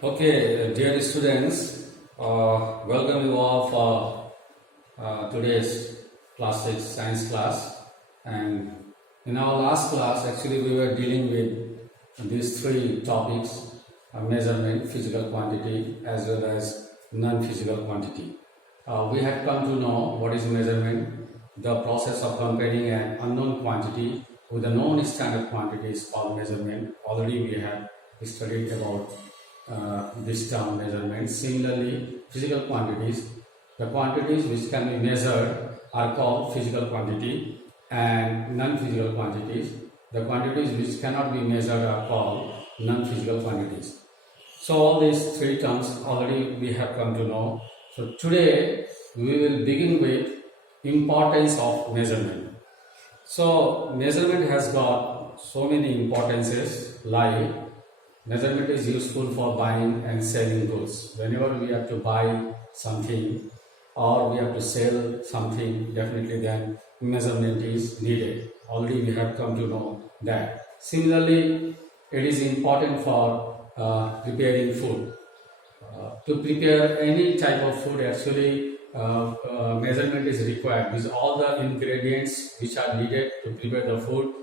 Okay, dear students, welcome you all for today's class 6 science class. And in our last class, actually, we were dealing with these three topics: measurement, physical quantity, as well as non-physical quantity. We had come to know what is measurement, the process of comparing an unknown quantity with a known standard quantity is called measurement. Already we have studied about this term measurement. Similarly, physical quantities, the quantities which can be measured are called physical quantity, and non-physical quantities, the quantities which cannot be measured are called non-physical quantities. So all these three terms already we have come to know. So today we will begin with importance of measurement. So measurement has got so many importances, like measurement is useful for buying and selling goods. Whenever we have to buy something or we have to sell something, definitely then measurement is needed. Already we have come to know that. Similarly, it is important for preparing food. To prepare any type of food, actually measurement is required, because all the ingredients which are needed to prepare the food,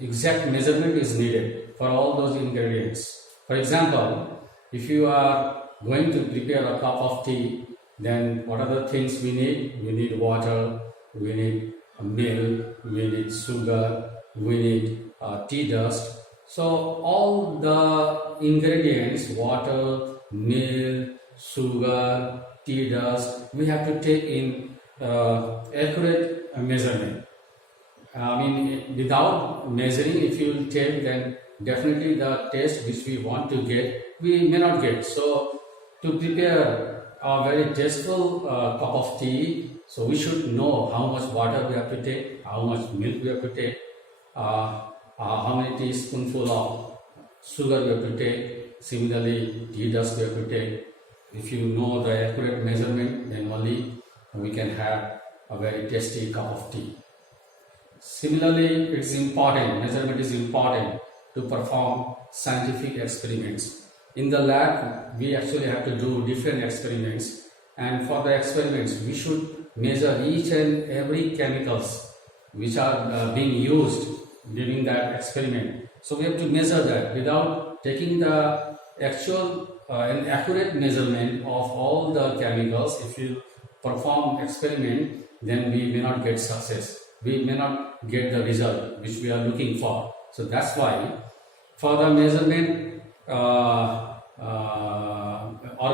exact measurement is needed for all those ingredients. For example, if you are going to prepare a cup of tea, then what are the things we need? We need water, we need milk, we need sugar, we need tea dust. So all the ingredients, water, milk, sugar, tea dust, we have to take in accurate measurement. Without measuring, if you will take, then definitely the taste which we want to get, we may not get. So to prepare a very tasteful cup of tea, so we should know how much water we have to take, how much milk we have to take, how many teaspoonful of sugar we have to take. Similarly, tea dust we have to take. If you know the accurate measurement, then only we can have a very tasty cup of tea. Similarly, it's important, measurement is important to perform scientific experiments. In the lab, we actually have to do different experiments, and for the experiments, we should measure each and every chemicals which are being used during that experiment. So we have to measure that. Without taking the actual and accurate measurement of all the chemicals, if you perform experiment, then we may not get success. We may not get the result which we are looking for. So that's why for the measurement or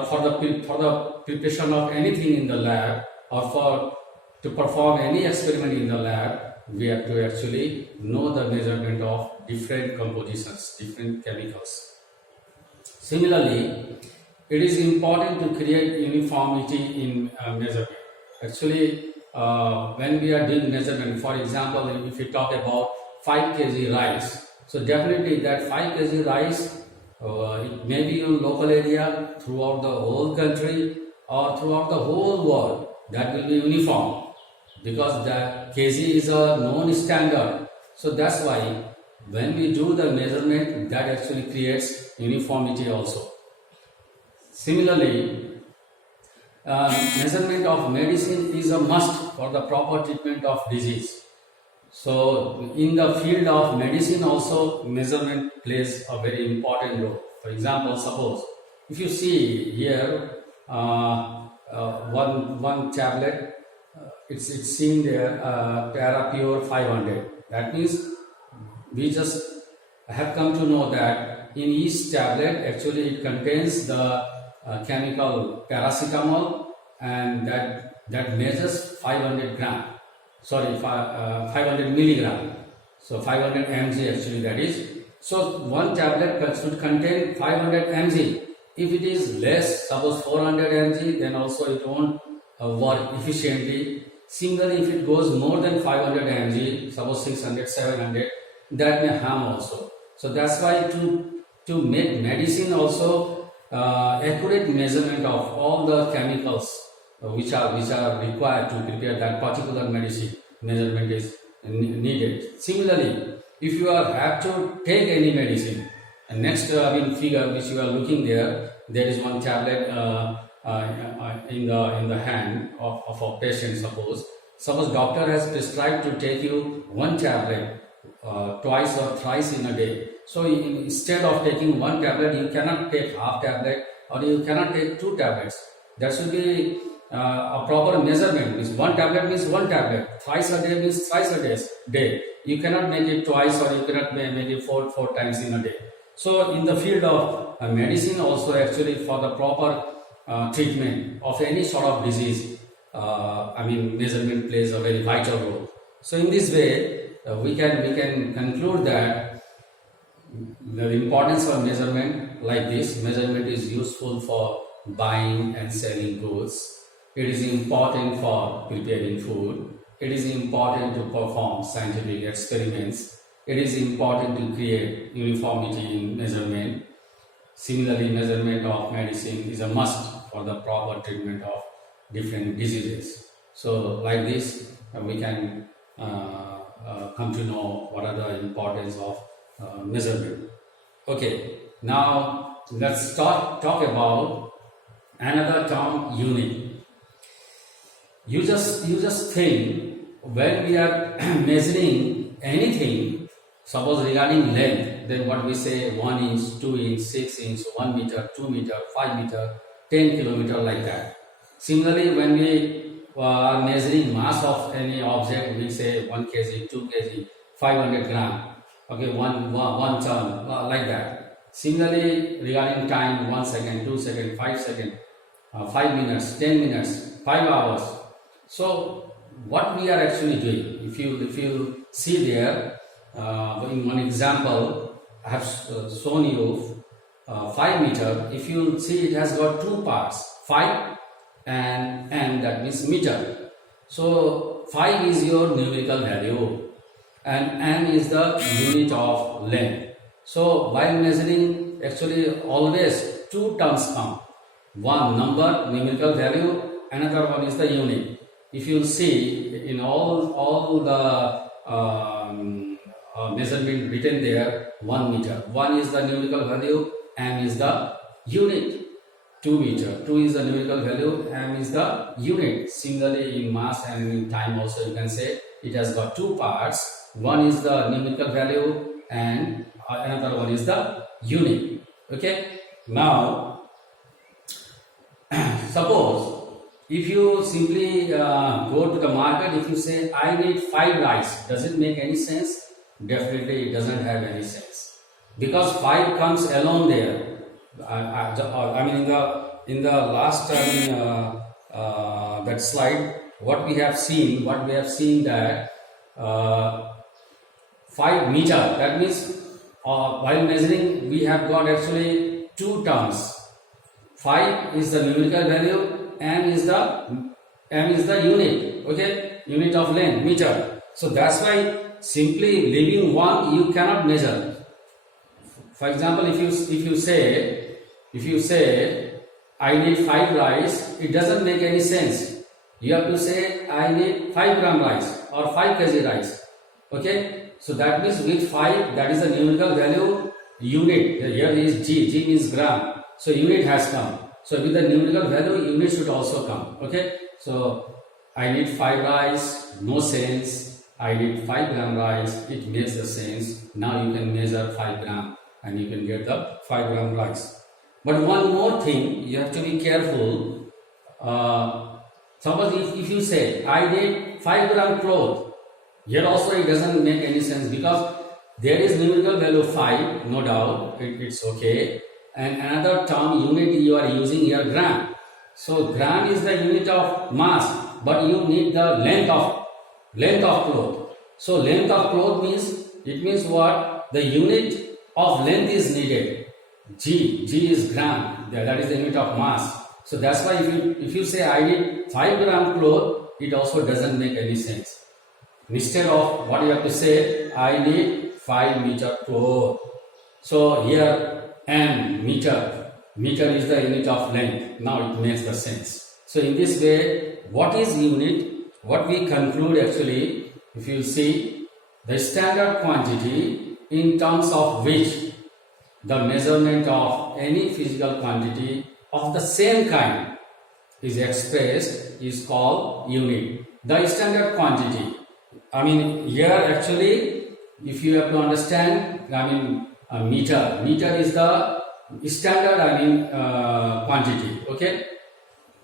for the preparation of anything in the lab, or to perform any experiment in the lab, we have to actually know the measurement of different compositions, different chemicals. Similarly, it is important to create uniformity in measurement. Actually, when we are doing measurement, for example, if we talk about 5 kg rice, so definitely that 5 kg rice, it may be in local area, throughout the whole country, or throughout the whole world, that will be uniform, because that kg is a known standard. So that's why when we do the measurement, that actually creates uniformity also. Similarly, measurement of medicine is a must for the proper treatment of disease. So in the field of medicine also, measurement plays a very important role. For example, suppose if you see here one tablet, it's seen there, Parapure 500. That means we just have come to know that in each tablet actually it contains the chemical paracetamol, and that measures 500 milligram. So 500 mg actually that is. So one tablet should contain 500 mg. If it is less, suppose 400 mg, then also it won't work efficiently. Similarly, if it goes more than 500 mg, suppose 600, 700, that may harm also. So that's why to make medicine also, accurate measurement of all the chemicals which are required to prepare that particular medicine, measurement is needed. Similarly, if you have to take any medicine, And next figure which you are looking there, there is one tablet in the hand of a patient. Suppose doctor has prescribed to take you one tablet twice or thrice in a day. So instead of taking one tablet, you cannot take half tablet or you cannot take two tablets. There should be a proper measurement. Means one tablet means one tablet. Thrice a day means thrice a day. You cannot make it twice or you cannot make it four times in a day. So in the field of medicine also, actually, for the proper treatment of any sort of disease, measurement plays a very vital role. So in this way, we can conclude that the importance of measurement like this. Measurement is useful for buying and selling goods. It is important for preparing food. It is important to perform scientific experiments. It is important to create uniformity in measurement. Similarly, measurement of medicine is a must for the proper treatment of different diseases. So like this, we can come to know what are the importance of measurement. Okay, now let's talk about another term, unit. You just think when we are measuring anything, suppose regarding length, then what we say 1 inch, 2 inch, 6 inch, 1 meter, 2 meter, 5 meter, 10 kilometer, like that. Similarly, when we are measuring mass of any object, we say 1 kg, 2 kg, 500 gram, okay, one ton, like that. Similarly, regarding time, 1 second, 2 seconds, 5 seconds, 5 minutes, 10 minutes, 5 hours. So what we are actually doing, if you see there, in one example, I have shown you 5 meter. If you see, it has got two parts, 5 and that means meter. So 5 is your numerical value and n is the unit of length. So while measuring, actually always two terms come. One number, numerical value, another one is the unit. If you see in all the measurement written there, 1 meter, 1 is the numerical value, m is the unit. 2 meter, 2 is the numerical value, m is the unit. Similarly, in mass and in time also, you can say it has got two parts. One is the numerical value and another one is the unit. Okay, now suppose if you simply go to the market, if you say I need 5 rice, does it make any sense? Definitely it doesn't have any sense, because 5 comes alone there. In the last that slide, what we have seen that 5 meter, that means while measuring we have got actually two terms. 5 is the numerical value, m is the unit, okay, unit of length, meter. So that's why simply leaving 1 you cannot measure. For example, if you say I need 5 rice, it doesn't make any sense. You have to say I need 5 gram rice or 5 kg rice. Okay, so that means with 5, that is the numerical value, unit. Here is G means gram. So unit has come. So with the numerical value, unit should also come. Okay, so I need 5 rice, no sense. I need 5 gram rice, it makes the sense. Now you can measure 5 gram and you can get the 5 gram rice. But one more thing, you have to be careful. Suppose if you say I need 5 gram cloth, here also it doesn't make any sense, because there is numerical value 5, no doubt, it's okay. And another term, unit, you are using here gram. So gram is the unit of mass, but you need the length of cloth. So length of cloth means what? The unit of length is needed. G is gram, that is the unit of mass. So that's why if you say I need 5 gram cloth, it also doesn't make any sense. Instead of what you have to say, I need 5 meter cloth. So here m, meter is the unit of length. Now it makes the sense. So in this way, what is unit? What we conclude actually, if you see, the standard quantity in terms of which the measurement of any physical quantity of the same kind is expressed is called unit. The standard quantity. I mean, here actually, if you have to understand, I mean, a meter. Meter is the standard, quantity. Okay.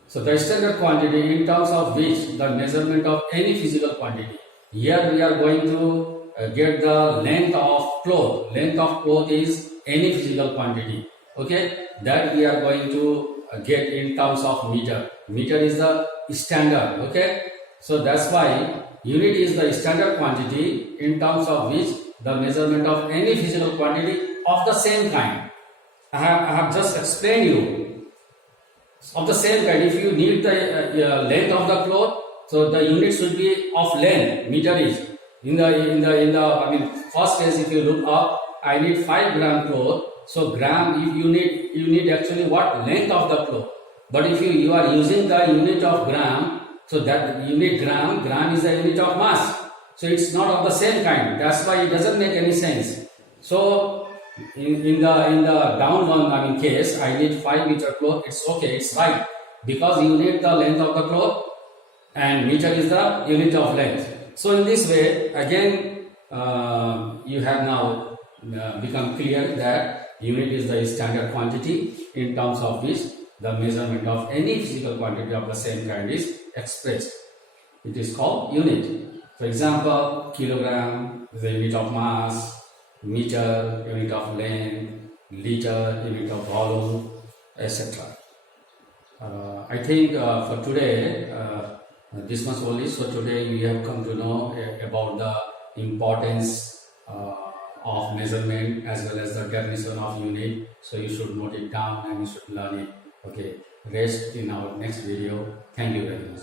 So the standard quantity in terms of which the measurement of any physical quantity. Here we are going to get the length of cloth. Length of cloth is any physical quantity. Okay. That we are going to get in terms of meter. Meter is the standard. Okay. So that's why unit is the standard quantity in terms of which the measurement of any physical quantity of the same kind. I have just explained you of the same kind. If you need the length of the cloth, so the unit should be of length. Meter is in the first case. If you look up, I need 5 gram cloth. So gram, if you need actually what length of the cloth. But if you are using the unit of gram, so that unit gram is the unit of mass. So it's not of the same kind. That's why it doesn't make any sense. So in the down one case, I need 5 meter cloth. It's okay. It's right because you need the length of the cloth and meter is the unit of length. So in this way, again, you have now become clear that unit is the standard quantity in terms of which the measurement of any physical quantity of the same kind is expressed. It is called unit. For example, kilogram is the unit of mass, meter, unit of length, liter, unit of volume, etc. I think for today, this much only. So today we have come to know about the importance of measurement as well as the definition of unit. So you should note it down and you should learn it. Okay, rest in our next video. Thank you very much.